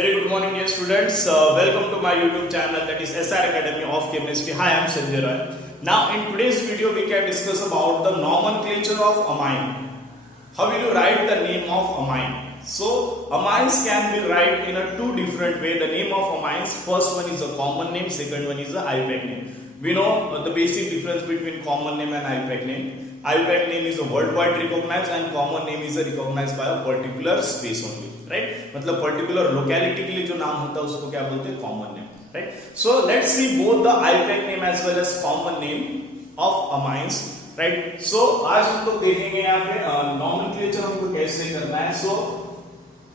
Very good morning, dear students. Welcome to my YouTube channel, that is SR Academy of Chemistry. Hi, I am Sanjay Roy. Now, in today's video, we can discuss about the nomenclature of amine. How will you write the name of amine? So, amines can be write in a two different way. The name of amines, first one is a common name, second one is a IUPAC name. We know the basic difference between common name and IUPAC name. IUPAC name is a worldwide recognized and common name is recognized by a particular space only. Right मतलब particular locality के लिए जो नाम होता है उसको क्या बोलते हैं common name right so let's see both the IUPAC name as well as common name of amines right so आज हम लोग देखेंगे यहाँ पे नॉमेनक्लेचर हमको कैसे करना है सो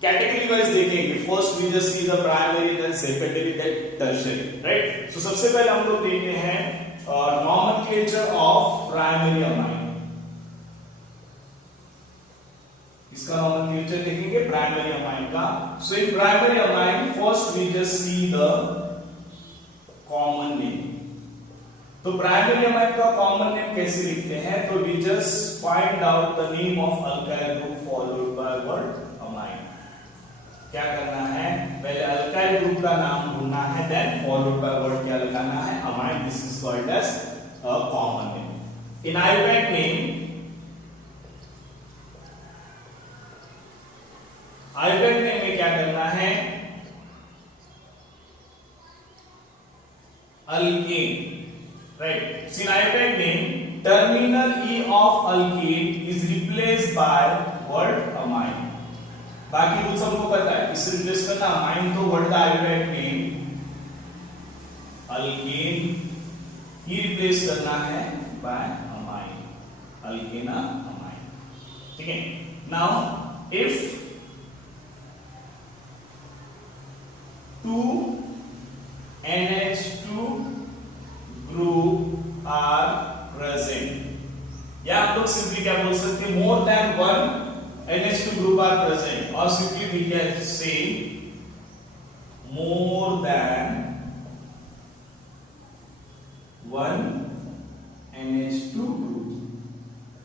कैटेगरी वाइज देखेंगे first we just see the primary then secondary then tertiary right so सबसे पहले हम लोग देखते हैं नॉमेनक्लेचर ऑफ प्राइमरी अमाइन इसका नॉमेनक्लेचर देखेंगे प्राइमरी अमाइन का so in primary amine first we just see the common name तो प्राइमरी अमाइन का कॉमन नेम कैसे लिखते हैं तो we just find out the name of alkyl group followed by word amine क्या करना है पहले अल्काइल ग्रुप का नाम ढूंढना है देन फॉलोड बाय वर्ड क्या लगाना है amine this is called as a common name in IUPAC name IUPAC name में क्या करना है alkane right in IUPAC name terminal E of alkane is replaced by word amine बाकी rules हमको पता है इससे रिप्लेस करना अमाइन तो वर्ड आईयूपैक नेम अल्केन ही रिप्लेस करना है बाय अमाइन अल्केना अमाइन ठीक है now if two NH2 group are present या हम लोग सिंपली क्या बोल सकते हैं more than one NH2 group are present or simply we can say more than one NH2 group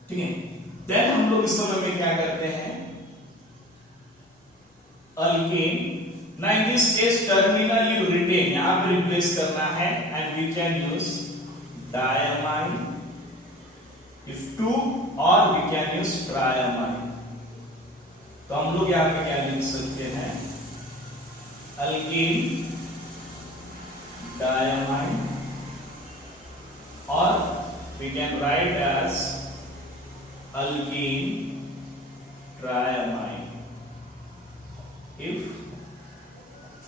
ठीक है then हम लोग इस समय में क्या करते हैं alkane Now in this case terminal you retain यहाँ पे replace करना है and we can use diamine if two or we can use triamine तो हम लोग यहाँ पे क्या लिख सकते हैं alkene diamine or we can write as alkene triamine if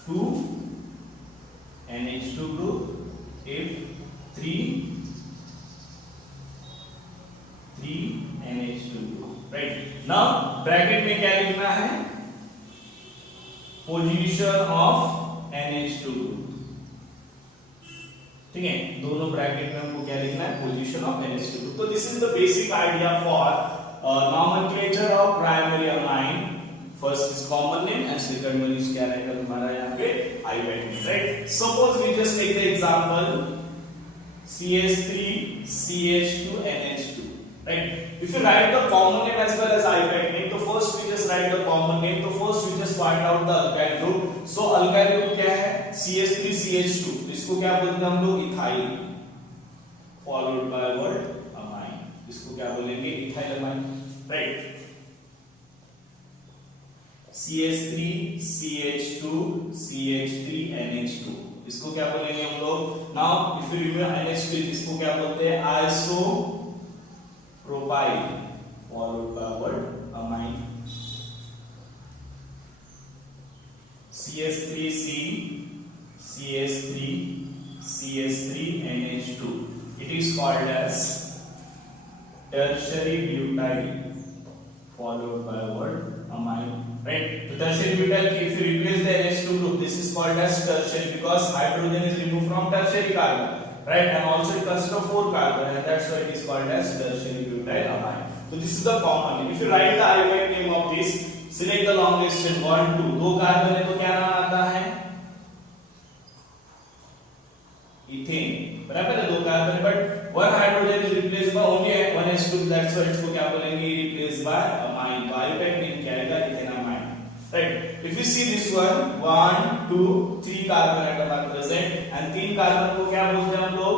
2 NH2 group if 3 NH2 group right now bracket में क्या लिखना है पोजीशन ऑफ NH2 group ठीक है दोनों ब्रैकेट में हमको क्या लिखना है पोजीशन ऑफ NH2 group तो this is the basic idea for nomenclature of primary amine first is common name and second one is क्या रहेगा तुम्हारा यहाँ पे IUPAC name right suppose we just take the example CH3 CH2 NH2 right if you write the common name as well as IUPAC name तो first we just write the common name तो first we just find out the alkyl group so alkyl group क्या है CH3 CH2 इसको क्या बोलते हैं हम लोग ethyl followed by word amine इसको क्या बोलेंगे ethyl amine right CH3 CH2 CH3 NH2 इसको क्या बोलेंगे हम लोग now if you remember NH2 इसको क्या बोलते हैं iso propyl followed by word amine CH3C CH3 CH3 NH2 it is called as tertiary butyl followed by word amine right so tertiary butyl if you replace the NH2 group this is called as tertiary because hydrogen is removed from tertiary carbon right and also it consists of 4 carbon and that's why it is called as tertiary butyl amine so this is the common name if you write the IUPAC name of this select the long distance 1 2 दो carbon है तो क्या नाम आता है ethane बराबर है दो carbon but one hydrogen is replaced by only one H2 that's why इसको क्या बोलेंगे रिप्लेस बाय अमाइन तो आईयूपैक नेम क्या आएगा ethanamine right if you you see this one, 1 2 3 carbon atom are present and 3 carbon को क्या बोलते हैं हम लोग?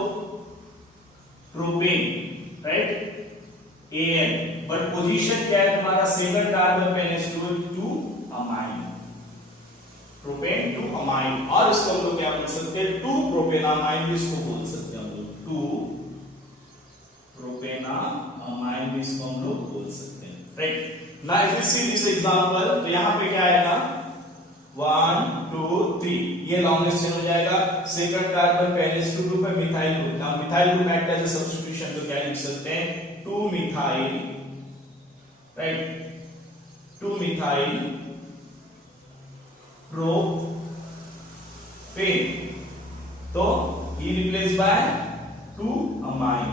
Propane, right? AN, but position क्या है तुम्हारा? सेकंड कार्बन पे NH2 amine, propane two amine, और इसको हम लोग क्या बोल सकते हैं? 2 प्रोपेनामाइन भी इसको बोल सकते हैं हम लोग, 2 प्रोपेनामाइन भी इसको हम लोग बोल सकते हैं, right? Now if you see this example, तो यहाँ पे क्या आएगा? 1 2 3, ये लॉन्गेस्ट चेन हो जाएगा। सेकंड कार्बन पे NH2 ग्रुप है, methyl group. Now methyl group act as a substitution, तो क्या लिख सकते हैं? 2 मिथाइल, राइट? 2 मिथाइल प्रोपेन, तो ये replace by 2 amine,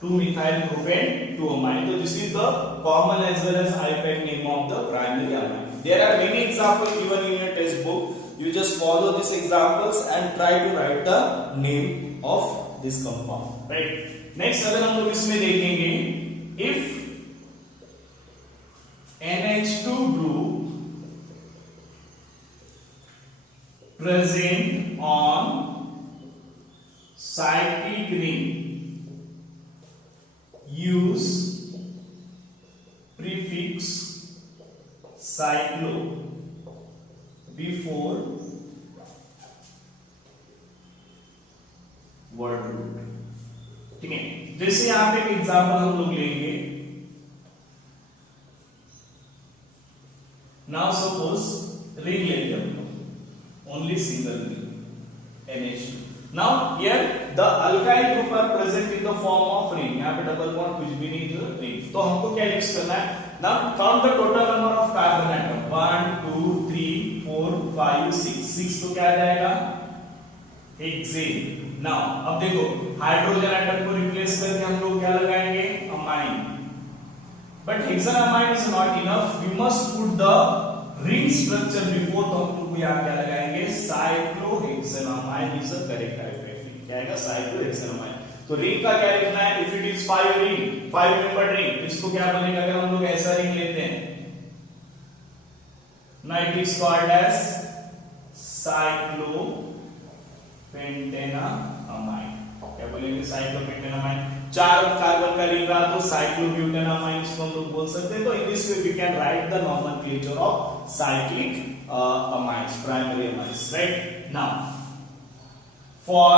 2 methyl propane 2 amine. So this is the common as well as IUPAC name of the primary amine. There are many examples given in your textbook. You just follow these examples and try to write the name of this compound. Right. Next अगर हम लोग इसमें देखेंगे, if NH2 group present on cyclic ring, use prefix cyclo before word root, ठीक है? जैसे यहां पे एक एग्जांपल हम लोग लेंगे, नाउ सपोज रिंग लेते हैं हम लोग, only single ring NH2. Now here the alkyl group are present in the form of ring. यहाँ पे डबल बॉन्ड कुछ भी नहीं जो रिंग, तो हमको क्या यूज करना है? Now count the total number of carbon atom, 1 2 3 4 5 6, 6 तो क्या आ जाएगा? हेक्सेन। Now अब देखो हाइड्रोजन एटम को रिप्लेस करके हम लोग क्या लगाएंगे? Amine, but hexanamine is not enough, we must put the ring structure before, तो हम लोग यहाँ क्या लगाएंगे? Cyclohexanamine is the correct identity. क्या आएगा? साइक्लोहेक्सानामाइन। तो रिंग का क्या लिखना है? If it is 5 ring, 5 member ring, इसको क्या बनेगा अगर हम लोग ऐसा रिंग लेते हैं? ना इट इज कॉल्ड एज साइक्लोपेंटेनामाइन। क्या बोलेंगे? साइक्लोपेंटेनामाइन। 4 कार्बन का रिंग रहा तो साइक्लोब्यूटेनामाइन इसको हम लोग बोल सकते हैं। तो in this way we can write the nomenclature of cyclic amines, primary amines, right? Now for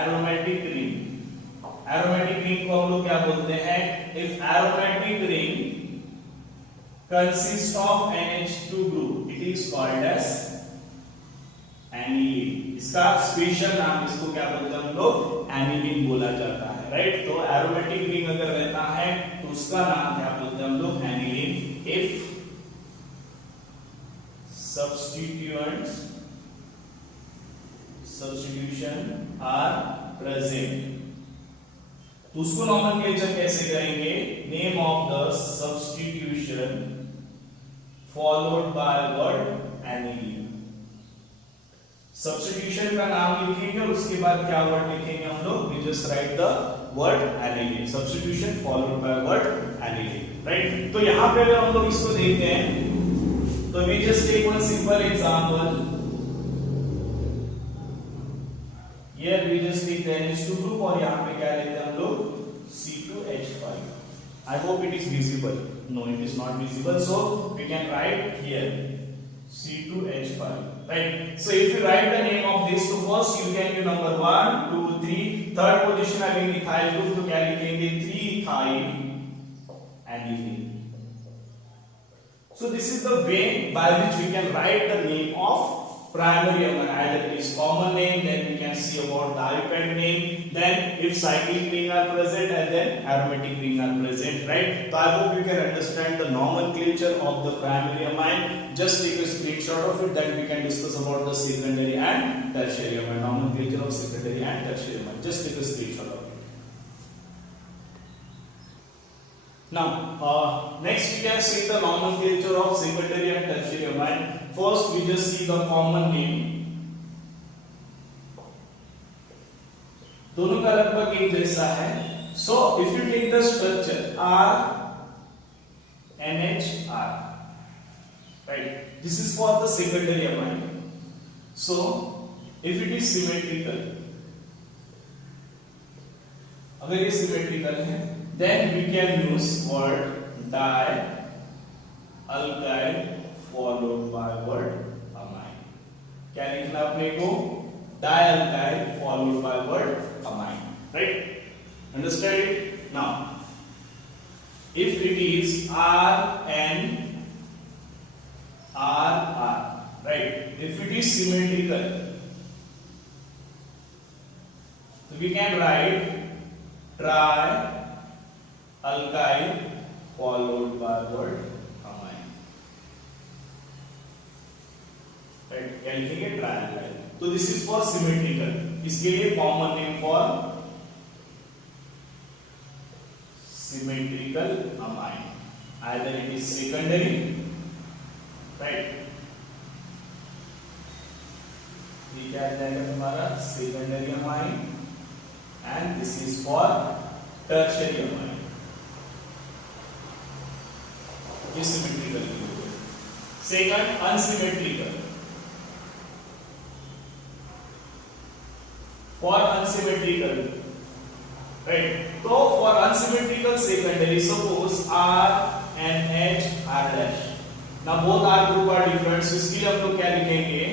aromatic ring, aromatic ring को हम लोग क्या बोलते हैं? If aromatic ring consists of NH2 group, it is called as aniline. इसका special नाम इसको क्या बोलते हैं हम लोग? एनिलीन बोला जाता है, राइट? तो एरोमेटिक रिंग अगर रहता है तो उसका नाम क्या बोलते हैं हम लोग? Aniline. If substitution are present, तो उसको नॉमेनक्लेचर कैसे करेंगे? Name of the substitution followed by word aniline. Substitution का नाम लिखेंगे और उसके बाद क्या वर्ड लिखेंगे हम लोग? We just write the word aniline, substitution followed by word aniline, right? तो यहां पे अगर हम लोग इसको देखते हैं तो we just take one simple example, here we just take the NH2 group और यहां पे क्या लेते हैं हम लोग? C2H5. I hope it is visible. No, it is not visible, so we can write here C2H5. Right, so if you write the name of this, so first you can do number 1 2 3, third position again ethyl group, तो क्या लिखेंगे? 3-ethyl aniline. So this is the way by which we can write the name of primary amine. Either it is common name, then we can see about the IUPAC name, then if cyclic ring are present, and then aromatic ring are present, right? So I hope you can understand the nomenclature of the primary amine. Just take a screenshot of it, then we can discuss about the secondary and tertiary amine, nomenclature of secondary and tertiary amine. Just take a screenshot of it. Now next we can see the nomenclature of secondary and tertiary amine. First we just see the common name. दोनों का लगभग एक जैसा है, So if you take the structure R NHR, right, this is for the secondary amine. So if it is symmetrical, अगर ये symmetrical है, then we can use word dialkyl followed by word amine. क्या लिखना अपने को? Dialkyl followed by word amine, right? Understand it? Now, if it is RNRR, right? If it is symmetrical, so we can write trialkyl followed by word amine, right? क्या लिखेंगे? trialkyl. तो this is for symmetrical. इसके लिए common name for symmetrical amine, either it is secondary, right? ये क्या जाएगा तुम्हारा? secondary amine, and this is for tertiary amine. ये symmetrical. Second, unsymmetrical. For unsymmetrical, right? So for unsymmetrical secondary, suppose R and H R dash. Now both R group are different, so इसके लिए हम लोग क्या लिखेंगे?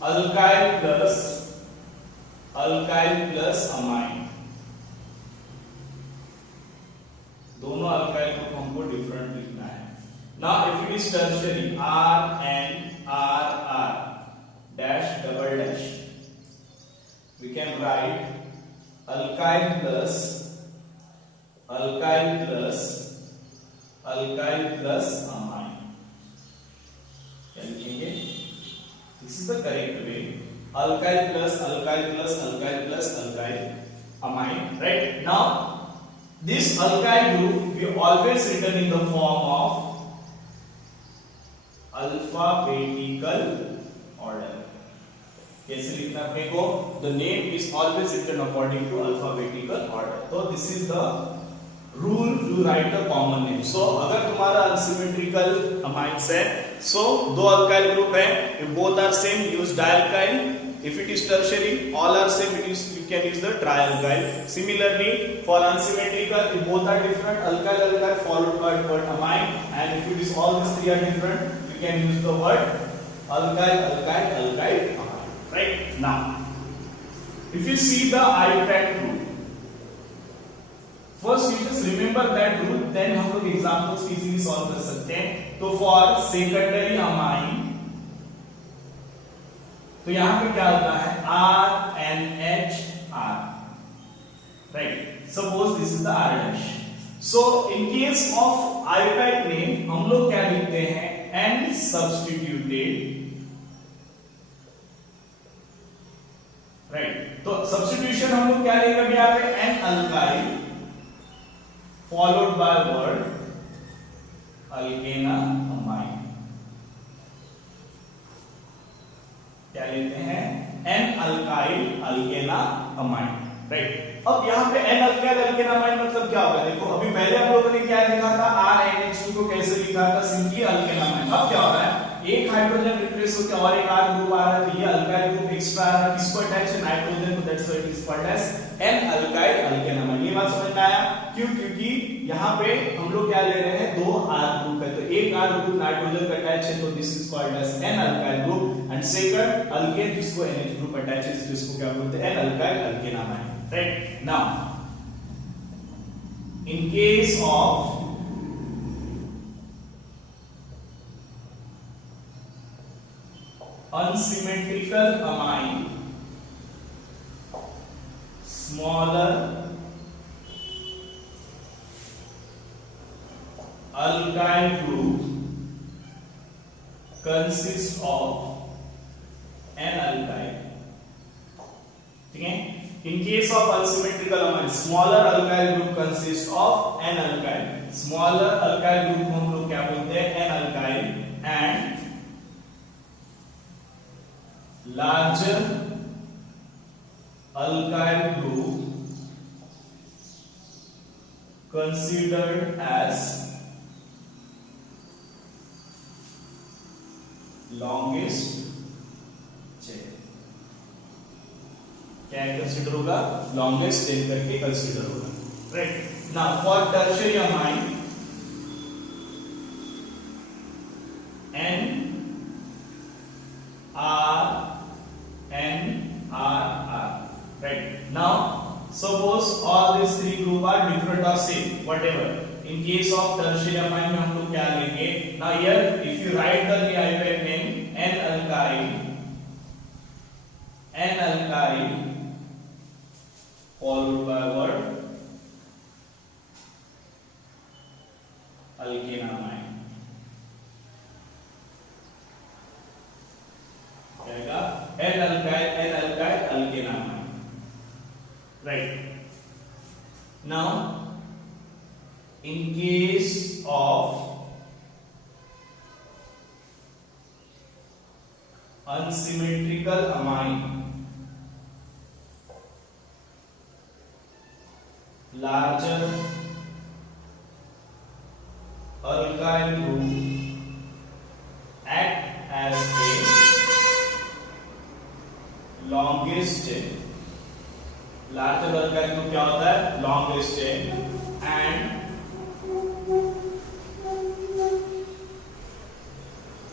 alkyl plus amine. दोनों alkyl group हमको different लिखना है. Now if it is tertiary, R and R R dash double dash, we can write alkyl plus amine. क्या लिखेंगे? This is the correct way. Alkyl plus amine. Right? Now, this alkyl group we always written in the form of alphabetical order. कैसे लिखना अपने को? The name is always written according to alphabetical order. So this is the rule to write the common name. So अगर तुम्हारा unsymmetrical amines है, so दो alkyl group है, if both are same, use dialkyl. If it is tertiary, all are same, you can use the trialkyl. Similarly, for unsymmetrical, if both are different, alkyl followed by word amine, and if it is all these three are different, you can use the word alkyl amine. Right? Now, if you see the IUPAC rule, first you just remember that rule, then हम लोग examples easily solve कर सकते हैं. तो for secondary amine, तो यहाँ पे क्या होता है? R N H R, right? Suppose this is the R dash. So in case of IUPAC name, हम लोग क्या लिखते हैं? N substituted. राइट, तो सब्स्टिट्यूशन हम लोग क्या लेंगे अभी यहाँ पे? N alkyl followed by word alkanamine. क्या लेते हैं? N alkyl alkanamine. Right, अब यहाँ पे एन अल्काइल अल्केना अमाइन मतलब क्या होगा? देखो अभी पहले हम लोगों ने क्या लिखा था? RNH2 को कैसे लिखा था? Simply alkanamine. अब क्या हो रहा है? एक हाइड्रोजन रिप्लेस होकर और एक R ग्रुप आ रहा है, तो ये अल्काइल ग्रुप एक्स्ट्रा आ रहा है. किसको अटैच है? नाइट्रोजन को. That's why it is called as N alkyl alkane amine. ये बात समझ में आया? क्यों? क्योंकि यहाँ पे हम लोग क्या ले रहे हैं? दो R ग्रुप है, तो एक R ग्रुप नाइट्रोजन का अटैच है, तो this is called as N alkyl group. And second alkane जिसको NH ग्रुप अटैच है, जिसको क्या बोलते हैं? N alkyl alkane amine. Right, now in case of unsymmetrical amine, smaller alkyl group consists of an alkyl. ठीक है? In case of unsymmetrical amine, smaller alkyl group consists of an alkyl. Smaller alkyl group हम लोग क्या बोलते हैं? An alkyl. And larger alkyl group considered as longest chain. क्या consider होगा? Longest chain करके कंसीडर होगा, right. Now for tertiary amine NR, right? Now suppose all these three group are different or same, whatever. In case of tertiary amine में हम लोग क्या लेंगे? Now here if you write the IUPAC name N-alkyl followed by word alkenamine. N-alkyl alkenamine, right? Now in case of unsymmetrical amine, larger alkyl group act as a longest chain. Larger alkyl group क्या होता है? Longest chain. And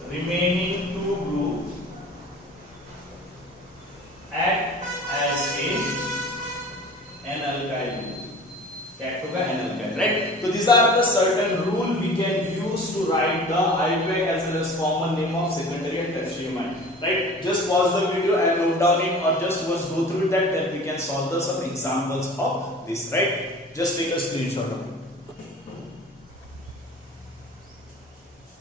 remaining two groups act as a n-alkyl group. Act होगा n-alkyl, right? So these are the certain rule we can use to write the IUPAC as well as common name of secondary and tertiary amine. Right? Just pause the video and note down it, or just once go through that, then we can solve the some examples of this. Right? Just take a screenshot of it.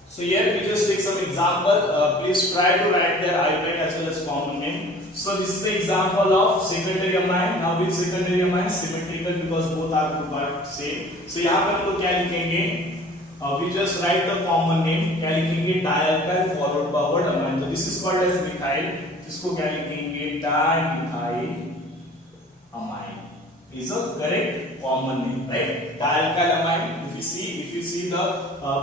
So here we just take some example. Please try to write their IUPAC as well as common name. So this is the example of secondary amine. Now with secondary amine symmetrical because both are group are same. So यहाँ पर हम लोग क्या लिखेंगे? We just write the common name. क्या लिखेंगे? dialkyl followed by word amine. So this is called as methyl. इसको क्या लिखेंगे? dimethyl amine is a correct common name, right? dialkyl amine. If you see the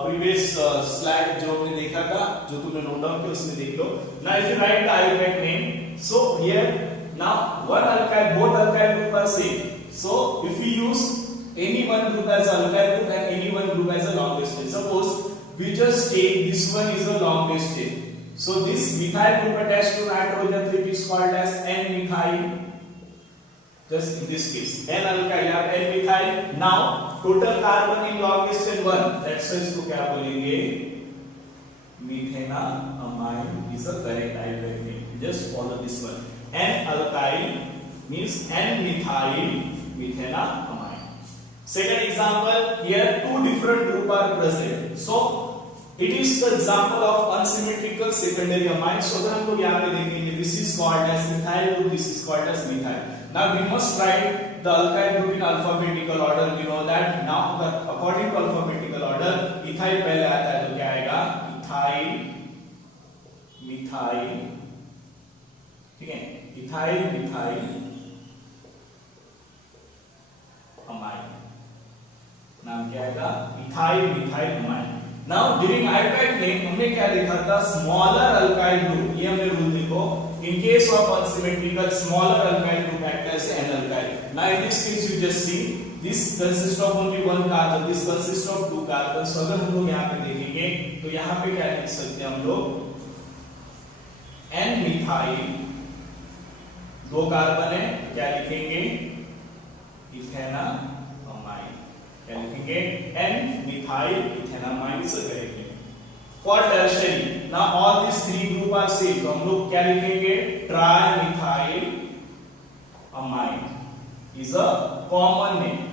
previous slide जो हमने देखा था, जो तुमने note down किया उसमें देख लो. Now if you write the IUPAC name, so here now one alkyl, both alkyl group are same. So if we use any one group as alkyl group and any one group as a longest chain. Suppose we just take this one is a longest chain. So this methyl group attached to nitrogen, it is called as N-methyl. Just in this case, N-alkyl, you have N-methyl. Now total carbon in longest chain 1. That's why इसको क्या बोलेंगे? methenamine is a correct IUPAC name. Just follow this one. N-alkyl means N-methyl methenamine. Second example, here two different group are present. So it is the example of unsymmetrical secondary amine. So अगर हम लोग यहाँ पे देखेंगे, this is called as methyl group, this is called as methyl. Now we must write the alkyl group in alphabetical order. We know that now according to alphabetical order, ethyl पहले आता है तो क्या आएगा? ethyl, methyl, ठीक है? ethyl, methyl, amine. नाम क्या आएगा? ethyl methyl amine. Now during IUPAC name हमने क्या देखा था? Smaller alkyl group. ये हमने रूल देखो. In case of unsymmetrical, smaller alkyl group act as n-alkyl. Now in this case you just see this consists of only one carbon. This consists of two carbons. So अगर हम लोग यहाँ पे देखेंगे तो यहाँ पे क्या लिख सकते हैं हम लोग? n-methyl, दो कार्बन है, क्या लिखेंगे? ethanamine. क्या लिखेंगे? N-methyl ethanamine is a correct name. For tertiary, now all these three group are same. तो हम लोग क्या लिखेंगे? trimethyl amine is a common name,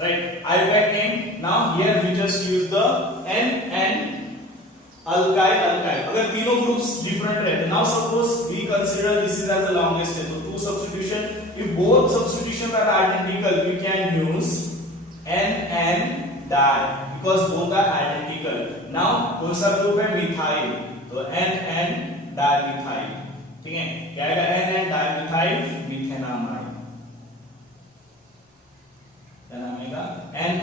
right? IUPAC name. Now here we just use the N-alkyl. अगर तीनों groups different रहते, now suppose we consider this is as the longest chain. So two substitution. If both substitutions are identical, we can use N di because both are identical. Now कौन सा group है? Methyl. तो N dimethyl. ठीक है? क्या आएगा? N dimethyl methenamine. क्या नाम आएगा? N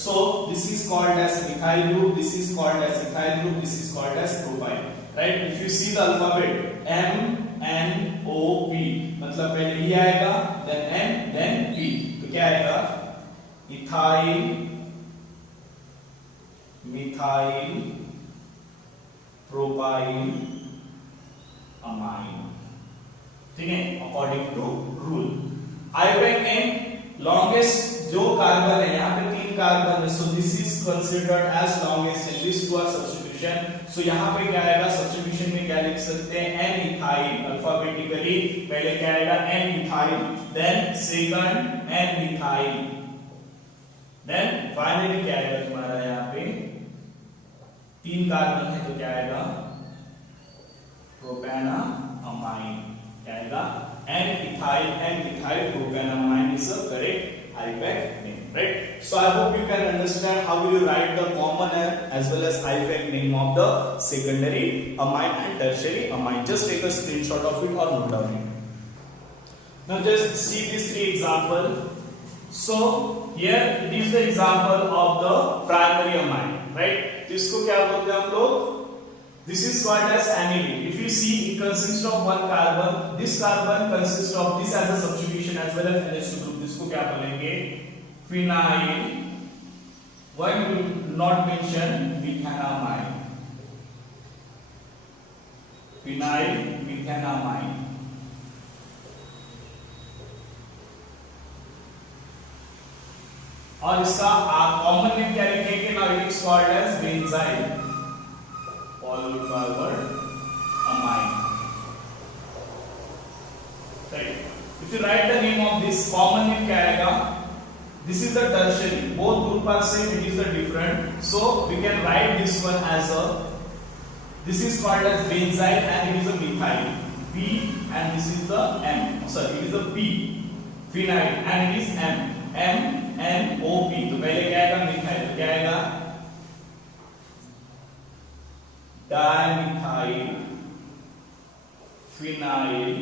So this is called as methyl group, this is called as ethyl group, this is called as propyl, right? If you see the alphabet M N O P, मतलब पहले E आएगा, then N, then P, तो क्या आएगा? Ethyl, methyl, propyl, amine, ठीक है, according to rule. Ayurveda में longest जो कार्बन है, यहाँ पे 3 कार्बन है, so this is considered as longest in this two substitution. So यहाँ पे क्या आएगा? सब्स्टिट्यूशन में क्या लिख सकते हैं? एन इथाइल, अल्फाबेटिकली पहले क्या आएगा? N ethyl, then second N methyl, then finally क्या आएगा तुम्हारा? यहाँ पे 3 कार्बन है तो क्या आएगा? प्रोपेनामाइन, क्या आएगा? N-ethyl propanamine is a correct IUPAC name, right? So I hope you can understand how will you write the common as well as IUPAC name of the secondary amine and tertiary amine. Just take a screenshot of it or note down it. Now just see these 3 examples. So here it is the example of the primary amine, right? इसको क्या बोलते हैं हम लोग? This is called as aniline. If you see, it consists of 1 carbon. This carbon consists of this as a substitution as well as NH2 group. इसको क्या बोलेंगे? Phenyl. Why we not mention methanamine? Phenyl methanamine. और इसका common name क्या लिखेंगे? Now it is called as benzyl polycarbonate amine, right? If you write the name of this, common name क्या आएगा? This is the tertiary, both group are same, it is the different, so we can write this one as a, this is called as benzyl and it is a methyl, B, and this is the M, sorry, it is the P, phenyl, and it is M, M-N-O-P, तो पहले क्या आएगा? methyl, तो क्या आएगा? Dimethyl phenyl,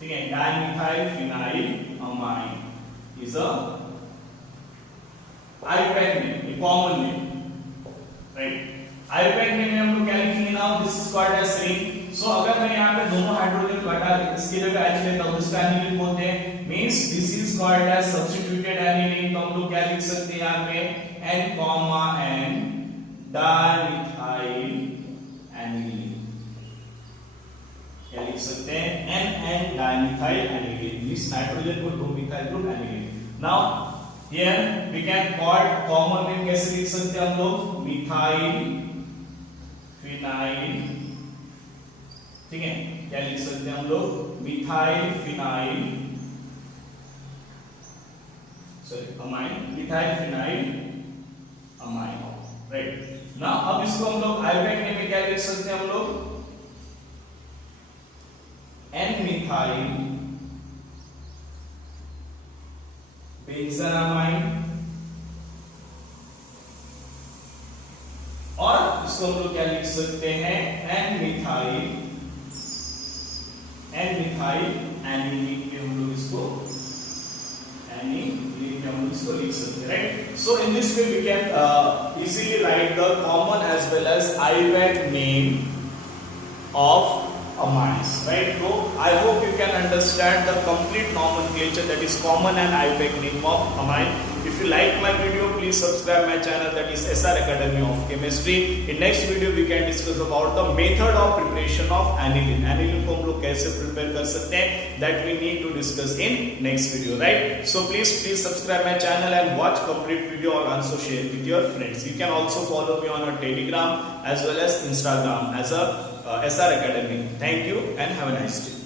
ठीक है, dimethyl phenyl amine is a IUPAC name, a common name, right? IUPAC name में हम लोग क्या लिखेंगे? Now this is called as ring. So अगर मैं यहाँ पे दोनों हाइड्रोजन हटा इसके जगह H लेता हूँ, इसका एनिलीन बोलते हैं, means this is called as substituted aniline. तो हम लोग क्या लिख सकते हैं यहाँ पे? N, N डाइमिथाइल एनिलीन, क्या लिख सकते हैं? N dimethyl aniline, this nitrogen को 2 methyl group aniline. Now here we can call common name कैसे लिख सकते हैं हम लोग? मिथाइल फिनाइल, ठीक है, क्या लिख सकते हैं हम लोग? Methyl phenyl, sorry amine, methyl phenyl amine, right? ना अब इसको हम लोग IUPAC नेम में क्या लिख सकते हैं हम लोग? N मिथाइल बेंजामाइन, और इसको हम लोग क्या लिख सकते हैं? N मिथाइल एनिलीन पे हम लोग इसको एनिलीन पे हम लोग इसको लिख सकते हैं, right? So in this way we can easily write the common as well as IUPAC name of amines, right? So I hope you can understand the complete nomenclature, that is common and IUPAC name of amine. If you like my video, please subscribe my channel, that is SR Academy of Chemistry. In next video we can discuss about the method of preparation of aniline. Aniline को हम लोग कैसे prepare कर सकते हैं, that we need to discuss in next video, right? So please subscribe my channel and watch complete video, or also share with your friends. You can also follow me on a Telegram as well as Instagram as a SR Academy. Thank you and have a nice day.